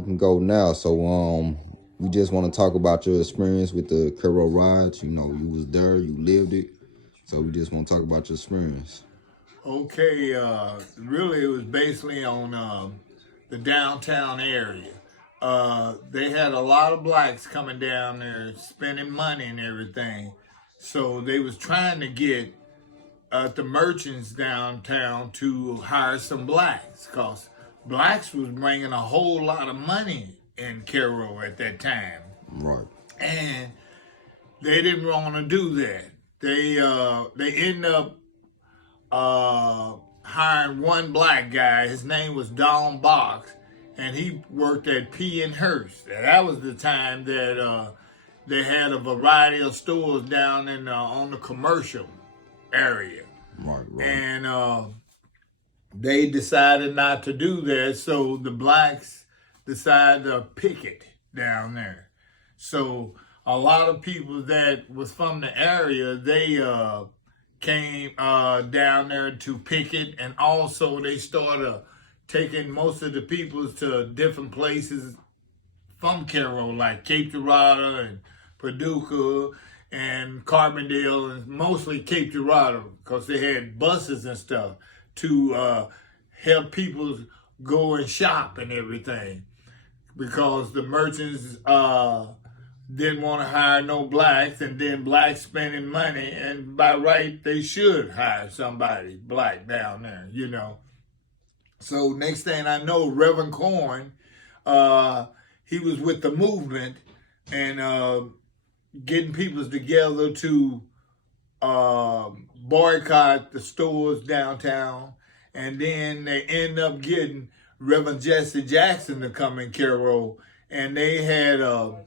we can go now. So we just want to talk about your experience with the Cairo riots. You know, you was there, you lived it. So we just want to talk about your experience. Okay, really, it was basically on the downtown area. They had a lot of blacks coming down there spending money and everything. So they was trying to get the merchants downtown to hire some blacks because blacks was bringing a whole lot of money in Cairo at that time. Right. And they didn't want to do that. They ended up hiring one black guy. His name was Don Box, and he worked at P and Hearst. And that was the time that they had a variety of stores down in on the commercial area. Right. And they decided not to do that, so the blacks decided to picket down there. So a lot of people that was from the area, they came down there to picket, and also they started taking most of the people to different places from Cairo, like Cape Girardeau and Paducah and Carbondale, and mostly Cape Girardeau, because they had buses and stuff to help people go and shop and everything, because the merchants didn't want to hire no blacks, and then blacks spending money, and by right they should hire somebody black down there, you know. So next thing I know, Reverend Corn, he was with the movement and getting people together to boycott the stores downtown, and then they end up getting Reverend Jesse Jackson to come in Cairo, and they had a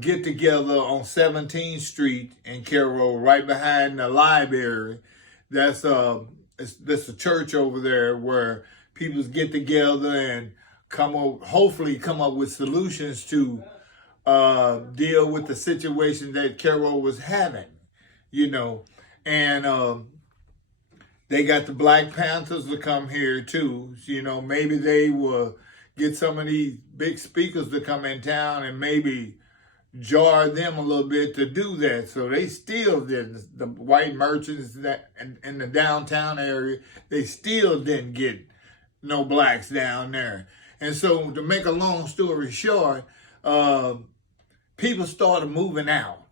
get together on 17th Street in Cairo, right behind the library. That's a church over there where people get together and hopefully come up with solutions to deal with the situation that Cairo was having, you know. And they got the Black Panthers to come here too. You know, maybe they will get some of these big speakers to come in town and maybe jar them a little bit to do that. So they still didn't, the white merchants that in the downtown area, they still didn't get no blacks down there. And so to make a long story short, people started moving out.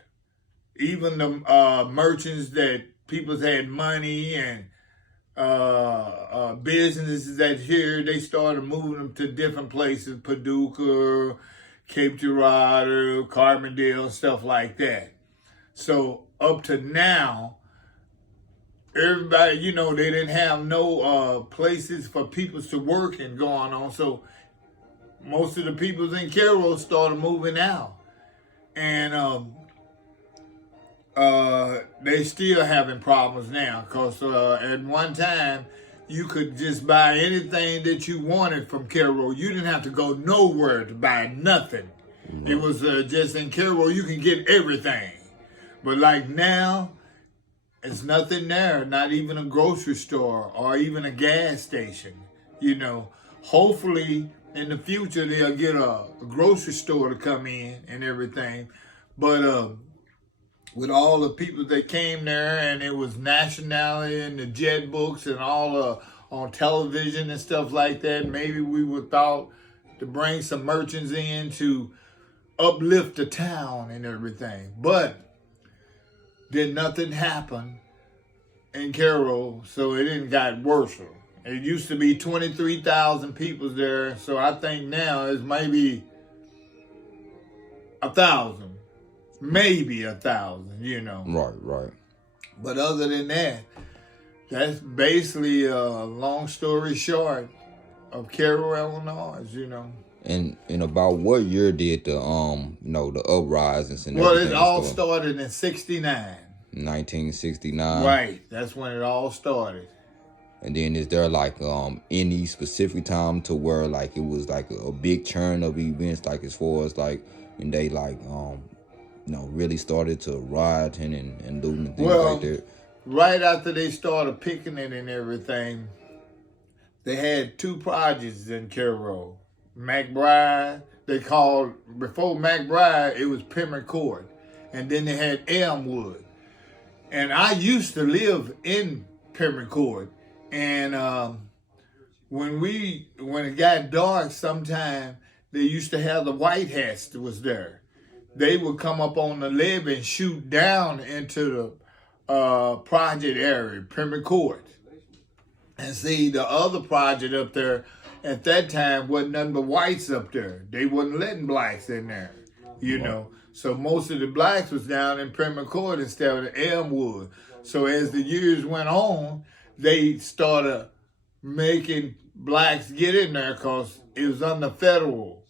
Even the merchants that people had money and businesses that here, they started moving them to different places, Paducah, Cape Girardeau, Carbondale, stuff like that. So up to now, everybody, you know, they didn't have no places for people to work and going on. So most of the people in Cairo started moving out. And they still having problems now, because at one time, you could just buy anything that you wanted from Cairo. You didn't have to go nowhere to buy nothing. Mm-hmm. It was just in Cairo, you can get everything. But like now, it's nothing there, not even a grocery store or even a gas station, you know. Hopefully, in the future, they'll get a grocery store to come in and everything. But with all the people that came there, and it was nationality and the jet books and all on television and stuff like that, maybe we would thought to bring some merchants in to uplift the town and everything. But then nothing happened in Cairo, so it didn't got worse. It used to be 23,000 people there, so I think now it's maybe 1,000. Maybe 1,000, you know. Right. But other than that, that's basically a long story short of Cairo, Illinois, you know. And about what year did the the uprisings and well, everything? It all started in 69. 1969. Right. That's when it all started. And then is there like any specific time to where like it was like a big churn of events, like as far as like when they like really started to rioting and looting and things like that? Right after they started picking it and everything, they had two projects in Cairo. McBride. They called, before McBride, it was Pembroke Court. And then they had Elmwood. And I used to live in Pembroke Court. And when it got dark sometime, they used to have the white hats that was there. They would come up on the levee and shoot down into the project area, Pembroke Court. And see, the other project up there at that time wasn't nothing but whites up there. They wasn't letting blacks in there, you know. So most of the blacks was down in Pembroke Court instead of the Elmwood. So as the years went on, they started making blacks get in there because it was under federal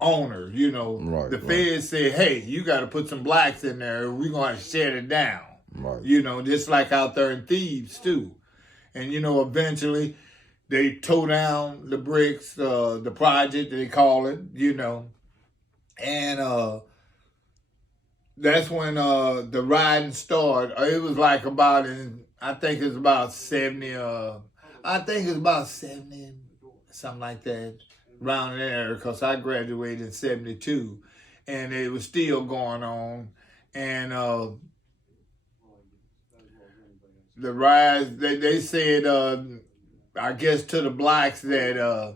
owner, you know. Right, the right. feds said, hey, you got to put some blacks in there. We're going to shut it down. Right. You know, just like out there in Thebes, too. And, you know, eventually they tore down the bricks, the project, they call it, you know. And that's when the riding started. It was like about, I think it's about 70, something like that, around there, because I graduated in 72. And it was still going on. And the rise, they said, I guess to the blacks that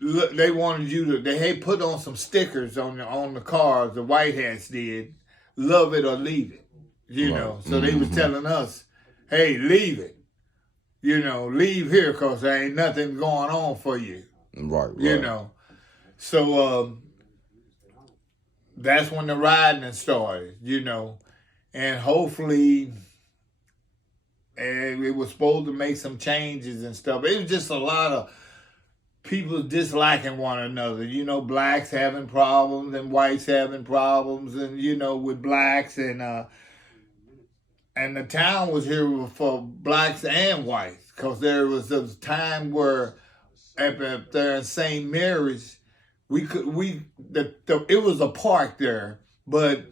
they wanted you to, they had put on some stickers on the cars, the white hats did, love it or leave it, you know. So they was telling us, hey, leave it, you know, leave here because there ain't nothing going on for you, Right. you know. So that's when the riding started, you know, and hopefully, and it was supposed to make some changes and stuff. It was just a lot of people disliking one another. You know, blacks having problems and whites having problems, and you know, with blacks and the town was here for blacks and whites because there was a time where up there in St. Mary's, it was a park there, but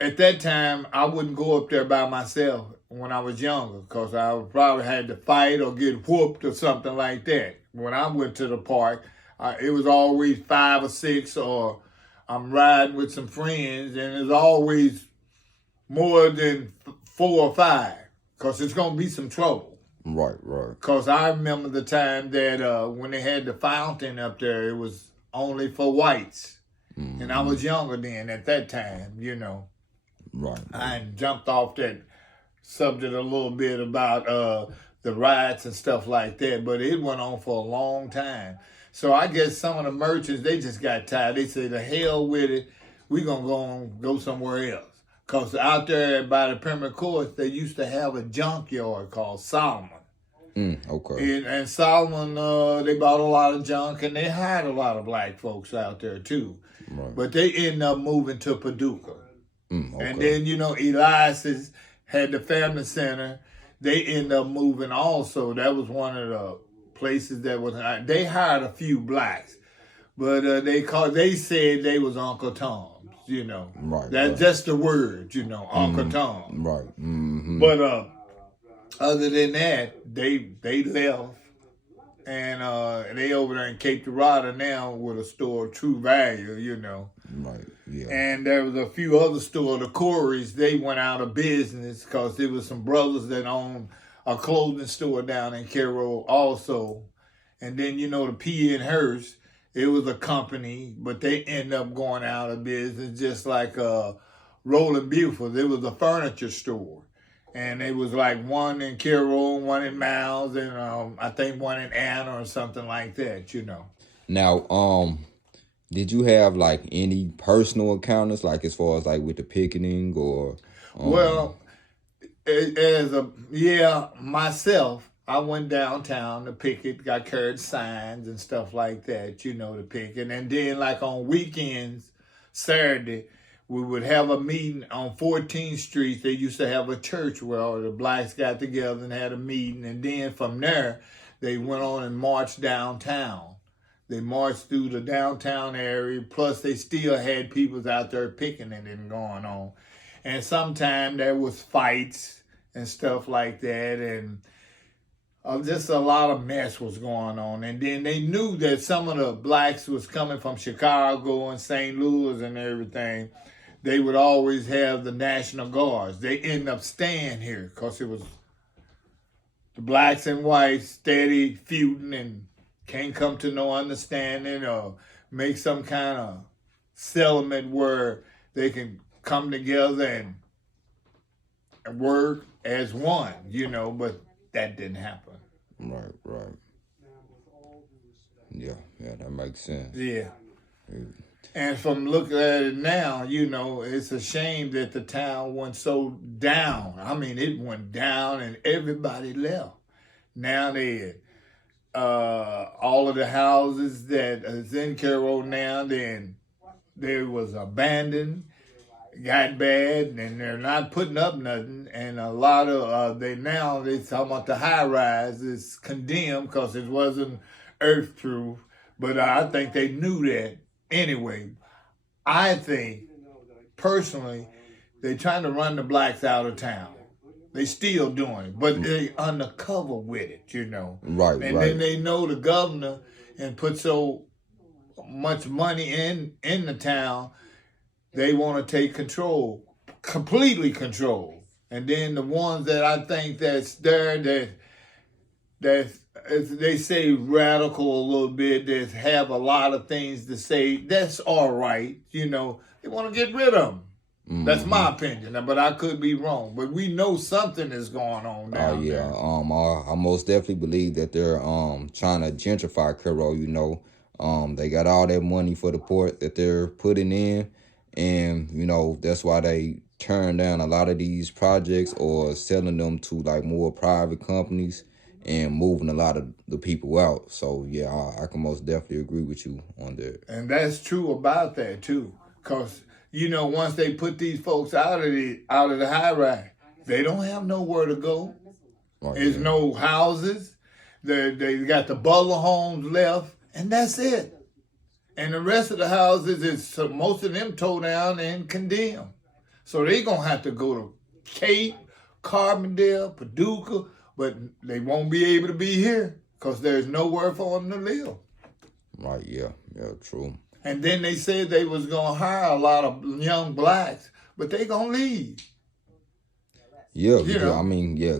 at that time I wouldn't go up there by myself when I was younger because I would probably had to fight or get whooped or something like that. When I went to the park, it was always 5 or 6, or I'm riding with some friends, and it's always more than 4 or 5 because it's going to be some trouble. Right, right. Because I remember the time that when they had the fountain up there, it was only for whites. Mm-hmm. And I was younger then at that time, you know. Right. I jumped off that subject a little bit about the riots and stuff like that, but it went on for a long time. So I guess some of the merchants, they just got tired. They said, the hell with it, we're going to go somewhere else. Because out there by the Pembroke Court, they used to have a junkyard called Solomon. Okay. And Solomon, they bought a lot of junk, and they hired a lot of black folks out there too. Right. But they ended up moving to Paducah. Okay. And then, you know, Elias's had the family center. They ended up moving also. That was one of the places that was, they hired a few blacks, but they said they was Uncle Tom's, you know. Right. That's just the word, you know, Uncle Tom. Right. Mm-hmm. But other than that, they left. And they over there in Cape Dorado now with a store of True Value, you know. Right, yeah. And there was a few other stores, the Corys, they went out of business because there was some brothers that owned a clothing store down in Cairo also. And then, you know, the P and Hearst, it was a company, but they ended up going out of business just like Roland Buford. It was a furniture store. And it was like one in Cairo, one in Miles, and I think one in Anna or something like that, you know. Now, did you have like any personal encounters, like as far as like with the picketing or? Well, myself, I went downtown to picket, got carried signs and stuff like that, you know, to picket. And then like on weekends, Saturday, we would have a meeting on 14th Street. They used to have a church where the blacks got together and had a meeting. And then from there, they went on and marched downtown. They marched through the downtown area. Plus, they still had people out there picketing and going on. And sometimes there was fights and stuff like that. And just a lot of mess was going on. And then they knew that some of the blacks was coming from Chicago and St. Louis and everything. They would always have the National Guards. They end up staying here because it was the blacks and whites steady feuding and can't come to no understanding or make some kind of settlement where they can come together and work as one, but that didn't happen. Right. Yeah, that makes sense. Yeah. And from looking at it now, it's a shame that the town went so down. I mean, it went down and everybody left. Now all of the houses that is in Cairo now, then they was abandoned, got bad, and they're not putting up nothing. And a lot of they talking about the high rise is condemned because it wasn't earthproof. But I think they knew that anyway. I think personally they're trying to run the blacks out of town. They still doing it, but they undercover with it, Right. Then they know the governor and put so much money in the town. They want to take control, completely control. And then the ones that I think that's there that they say radical a little bit, that have a lot of things to say, that's all right. They want to get rid of them. That's my opinion, but I could be wrong. But we know something is going on down there. I most definitely believe that they're trying to gentrify Cairo. They got all that money for the port that they're putting in, and that's why they turn down a lot of these projects or selling them to like more private companies and moving a lot of the people out. So yeah, I can most definitely agree with you on that. And that's true about that too, because once they put these folks out of the high rise, they don't have nowhere to go. There's no houses. They got the Butler homes left, and that's it. And the rest of the houses most of them tore down and condemned. So they're gonna have to go to Cape, Carbondale, Paducah, but they won't be able to be here because there's nowhere for them to live. Right. Yeah. True. And then they said they was going to hire a lot of young blacks, but they going to leave. Yeah, because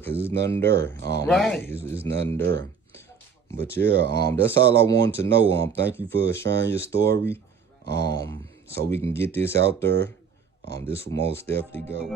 there's nothing there. Right. It's nothing there. But that's all I wanted to know. Thank you for sharing your story. So we can get this out there. This will most definitely go.